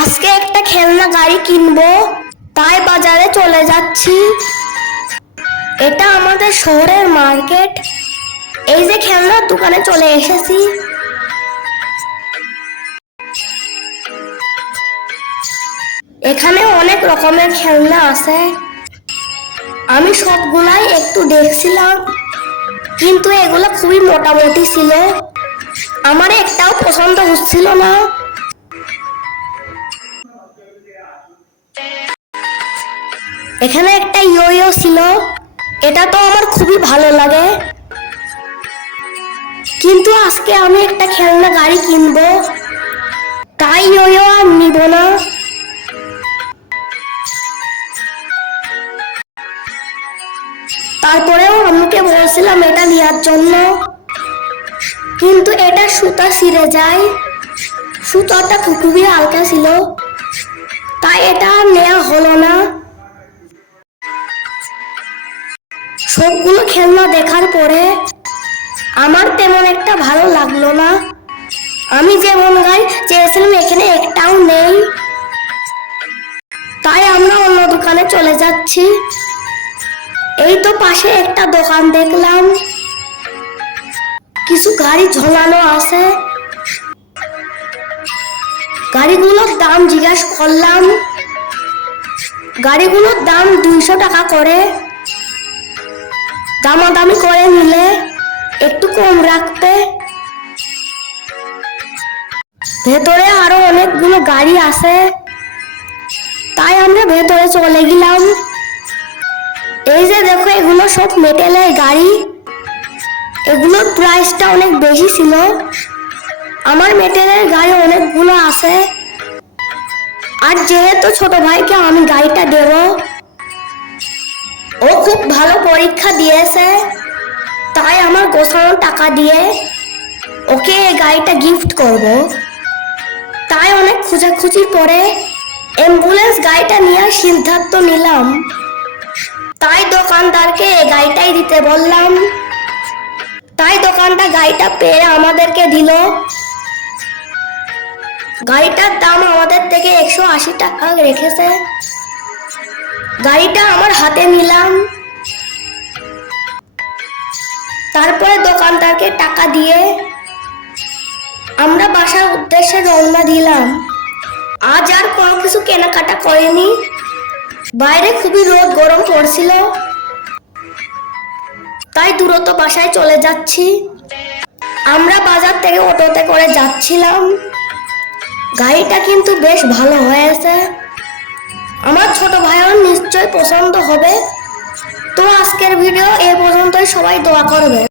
আজকে একটা খেলনা গাড়ি কিনবো, তাই বাজারে চলে যাচ্ছি। এটা আমাদের শহরের মার্কেট। এই যে খেলনার দোকানে চলে এসেছি। এখানে অনেক রকমের খেলনা আছে। আমি সবগুলাই একটু দেখছিলাম, কিন্তু এগুলো খুবই মোটামুটি ছিল। আমার একটাও পছন্দ হচ্ছিল না। এখানে একটা ইয়ো ছিল, এটা তো আমার খুবই ভালো লাগে। কিন্তু আজকে আমি একটা খেলনা গাড়ি কিনবো, তাই ইয়ো আর নিব না। তারপরেও আম্মুকে বলছিলাম এটা নেওয়ার জন্য, কিন্তু এটা সুতা ছিঁড়ে যায়। সুতাটা খুবই হালকা ছিল, তাই এটা আর নেওয়া হলো না। সবগুলো খেলনা দেখার পরে আমার তেমন একটা ভালো লাগলো না। আমি যেমন গাড়ি চেয়েছিলাম এখানে একটাও নেই, তাই আমরা অন্য দোকানে চলে যাচ্ছি। এই তো পাশে একটা দোকান দেখলাম, কিছু গাড়ি ঝোলানো আছে। গাড়িগুলোর দাম জিজ্ঞাসা করলাম। গাড়িগুলোর দাম 200 টাকা করে। দামাদামি করে নিলে একটু কম রাখবে। ভেতরে আরো অনেকগুলো গাড়ি আছে, তাই আমরা ভেতরে চলে গেলাম। এই যে দেখো, এগুলো সব মেটেলের গাড়ি। এগুলোর প্রাইসটা অনেক বেশি ছিল। আমার মেটেলের গাড়ি অনেকগুলো আছে, আর যেহেতু ছোট ভাইকে আমি গাড়িটা দেব, ও খুব ভালো পরীক্ষা দিয়েছে, তাই আমার গোছানো টাকা দিয়ে ওকে এই গাড়িটা গিফট করব। তাই অনেক খোঁজাখুঁজির পরে অ্যাম্বুলেন্স গাড়িটা নেওয়ার সিদ্ধান্ত নিলাম। তাই দোকানদারকে এই গাড়িটাই দিতে বললাম। তাই দোকানটা গাড়িটা পেয়ে আমাদেরকে দিল। গাড়িটার দাম আমাদের থেকে 180 টাকা রেখেছে। গাড়িটা আমার হাতে নিলাম। তারপরে দোকানদারকে টাকা দিয়ে আমরা বাসার উদ্দেশ্যে রওনা দিলাম। আজ আর কোনো কিছু কেনাকাটা করিনি। বাইরে খুবই রোদ গরম পড়ছিল, তাই দ্রুত বাসায় চলে যাচ্ছি। আমরা বাজার থেকে অটোতে করে যাচ্ছিলাম। গাড়িটা কিন্তু বেশ ভালো হয়েছে। আমার ছোট ভাইয়ের নিশ্চয় পছন্দ হবে। তো আজকের ভিডিও এ পর্যন্তই। সবাই দোয়া করবে।